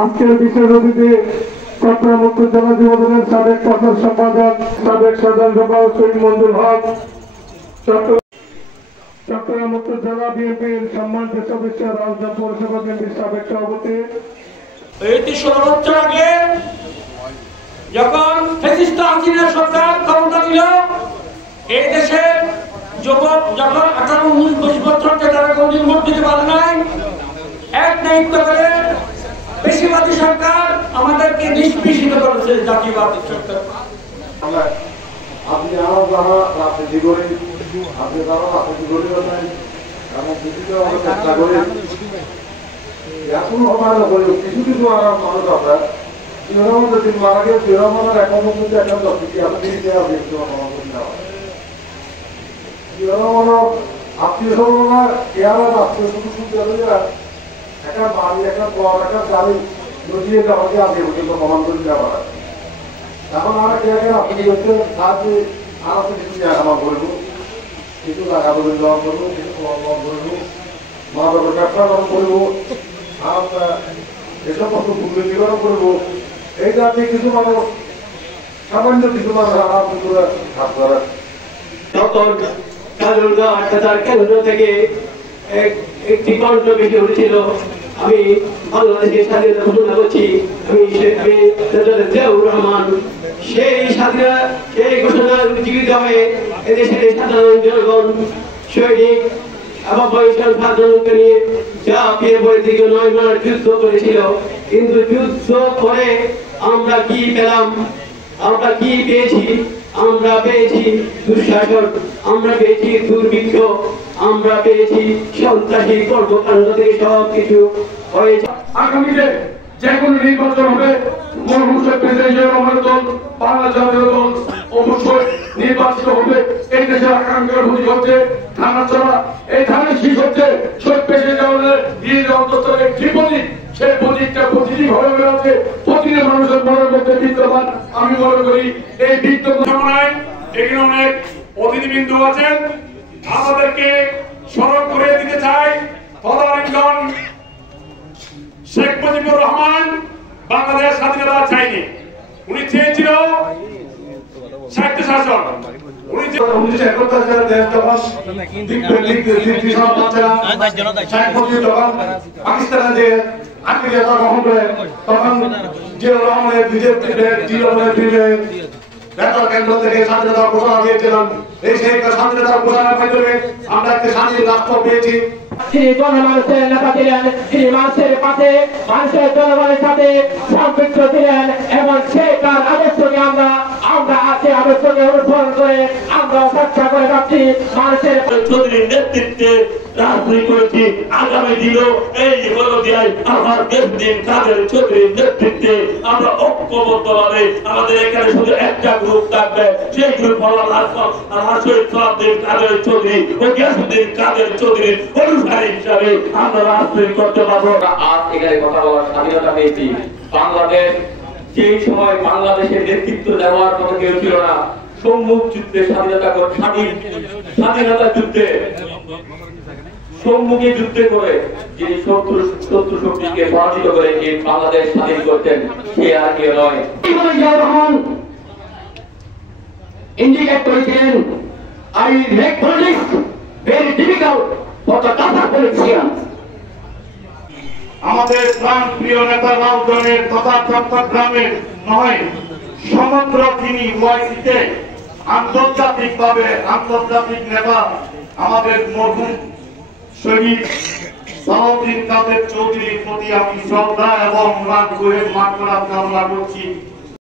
আজকের বিশেষ অতিথি চট্টগ্রাম উত্তর জেলা যুবদলের সাবেক প্রচার সম্পাদক সাবেক সাধারণ সম্পাদক শহীদ মঞ্জুর হক, চট্টগ্রাম উত্তর জেলা বিএনপির সম্মানিত সদস্য রাজধানী পৌরসভা বিএনপির সাবেক সভাপতি। 16 বছর আগে যখন ফ্যাসিস্ট হাসিনা সরকার ক্ষমতা নিল, এই দেশে যুবক যখন 18-19 বছর তারা কোনদিন ভোট দিতে পারে নাই, এক দায়িত্ব করে বেশিবাদী সরকার আমাদেরকে নিষ্পেষিত করেছে জাতীয়বাদী সরকার। আপনি আরো যারা রাজনীতি করেন, আপনি যারা রাজনীতি করি এবং কিছুটা আমরা চেষ্টা করি এখন আমার কিছু কিছু আরাম মানুষ আমরা জিরহমান দিন মারা গিয়ে জিরহমানের এখন মধ্যে একটা লক্ষ্যটি আপনি জিরহমানের আত্মীয় স্বজনার এরা আত্মীয় স্বজন একটা বাড়ি একটা বড় একটা গাড়ি নদীয়ে যাওয়াকে আগে পর্যন্ত প্রমাণ করে দেওয়া হয়। এখন আমরা কে আপনি হচ্ছে সাহায্যে আর আপনি কিছু জায়গা করবো, কিছু টাকা বলে দেওয়া করবো, কিছু করবো, মা বাবার ব্যবসা করবো, আর এসব মতো ভুলে নিবারণ করবো। এই জাতীয় কিছু মানুষ সামান্য কিছু মানুষ আমার পুকুরে হাত ধরে কেন্দ্র থেকে একটি কণ্ঠ বেশি উঠেছিল। আমি বাংলাদেশের স্বাধীনতা ঘোষণা করছি, আমি জিয়াউর রহমান। সেই স্বাধীনতা সেই ঘোষণার উজ্জীবিত হয়ে এদেশের সাধারণ জনগণ সৈনিক এবং বৈশাল সাধারণকে নিয়ে জাতীয় পরিধিক 9 মাস যুদ্ধ করেছিল। কিন্তু যুদ্ধ করে আমরা কি পেলাম? আমরা কি পেয়েছি? আমরা পেয়েছি দুঃশাসন, আমরা পেয়েছি দুর্ভিক্ষ, আমরা পেয়েছি সন্ত্রাসী কর্মকাণ্ড থেকে সবকিছু হয়েছে। আগামীতে যে কোনো নির্বাচন হবে, বাংলা জাতীয় দল অবশ্যই নির্বাচিত হবে। এই দেশের আকাঙ্ক্ষার প্রতীক হচ্ছে ধানের চলা, এই ধানের শীষ হচ্ছে শহীদ প্রেসিডেন্ট অন্তরের যে প্রতীক, সেই প্রতীকটা প্রতিদিন হয়ে বেড়াচ্ছে, প্রতিদিন মানুষের মনের মধ্যে বিদ্যমান। আমি মনে করি এই বিদ্যমান এখানে অনেক অতিথিবৃন্দু আছেন, আমাদেরকে স্মরণ করে দিতে চাই তদানীন্তন শেখ মুজিবুর রহমান বাংলাদেশ স্বাধীনতা চাইনি, উনি চেয়েছিল স্বায়ত্ত শাসন। উনি 1971 সালে দেশ যখন পাকিস্তানে যে আত্মীয়তা গ্রহণ করে, তখন জিয়াউর রহমানের বেতার কেন্দ্র থেকে স্বাধীনতা ঘোষণা দিয়েছিলাম। এই সেই স্বাধীনতা ঘোষণার মাধ্যমে আমরা একটি স্বাধীন রাষ্ট্র পেয়েছি। তিনি জনমানুষের নেতা ছিলেন, তিনি মানুষের পাশে মানুষের জনগণের সাথে সম্পৃক্ত ছিলেন এবং সে তার আদর্শকে আমরা আছে আদর্শকে অনুসরণ করে আমরা চেষ্টা করে যাচ্ছি মানুষের চৌধুরীর নেতৃত্বে রাজনীতি করেছি। আগামী দিনও এই হলদিয়ায় আমার দেশদিন কাদের চৌধুরীর নেতৃত্বে আমরা ঐক্যবদ্ধভাবে আমাদের এখানে শুধু একটা গ্রুপ থাকবে, সেই গ্রুপ হল শহীদ সালাউদ্দিন কাদের চৌধুরী ও গিয়াসউদ্দিন কাদের চৌধুরীর অনুসারী হিসাবে আমরা রাজনীতি করতে পারবো। আজ এখানে কথা বলার স্বাধীনতা পেয়েছি। বাংলাদেশ যে সময় বাংলাদেশের নেতৃত্ব দেওয়ার কথা কেউ ছিল না, সম্মুখ যুদ্ধে স্বাধীনতা যুদ্ধে সম্মুখে যুদ্ধে করে যে শত্রু শক্তিকে পরাজিত করে যে বাংলাদেশ স্বাধীন করতেন, সে আর কেউ নয়। জিয়াউর রহমান ইন্ডিকেট করেছিলেন, I make politics very difficult for the টাফার politicians. আমাদের প্রাণ প্রিয় নেতা রাউজানের তথা চট্টগ্রামের নয়, সমগ্র তিনি ওয়াইসিতে আন্তর্জাতিক নেতা আমাদের মরহুম শহীদ সালাউদ্দিন কাদের চৌধুরীর প্রতি আমি শ্রদ্ধা এবং মাগফিরাত কামনা করছি।